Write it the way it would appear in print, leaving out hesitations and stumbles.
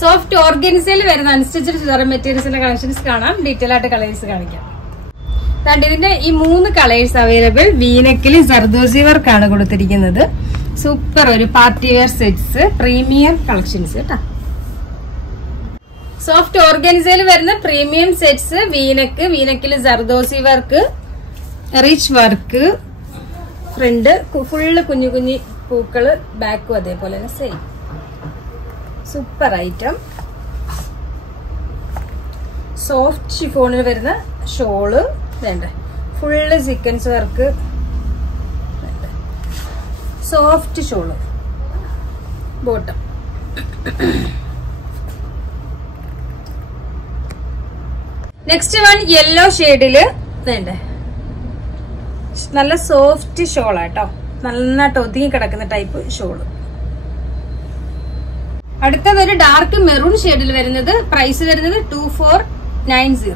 Soft ഓർഗൻസയിൽ വരുന്ന unstitched churidar മെറ്റീരിയൽസിന്റെ കളക്ഷൻസ് കാണാം. ഡീറ്റെയിൽ ആയിട്ട് കളേഴ്സ് കാണിക്കാം. ഇതിന്റെ ഈ 3 കളേഴ്സ് അവൈലബിൾ. വീനക്കിൽ സർദോസി വർക്ക് ആണ് കൊടുത്തിരിക്കുന്നത്. സൂപ്പർ ഒരു party wear sets, premium collections കേട്ടോ. സോഫ്റ്റ് ഓർഗൻസയിൽ വരുന്ന പ്രീമിയം സെറ്റ്സ്, വീനക്കിൽ zardosi work, rich work, front full കുഞ്ഞു കുഞ്ഞു പൂക്കള്, ബാക്കും അതേപോലെ തന്നെ സെയിം. Super item. സോഫ്റ്റ് ഷിഫോണിൽ വരുന്ന ഷോള് വേണ്ട, full sequence work, soft shawl, bottom. Next one yellow ഷെയ്ഡില് വേണ്ട, നല്ല സോഫ്റ്റ് ഷോളാട്ടോ, നന്നായിട്ട് ഒതുങ്ങി കിടക്കുന്ന ടൈപ്പ് ഷോള്. അടുത്തത് ഒരു ഡാർക്ക് മെറൂൺ ഷെയ്ഡിൽ വരുന്നത്. പ്രൈസ് വരുന്നത് 2490.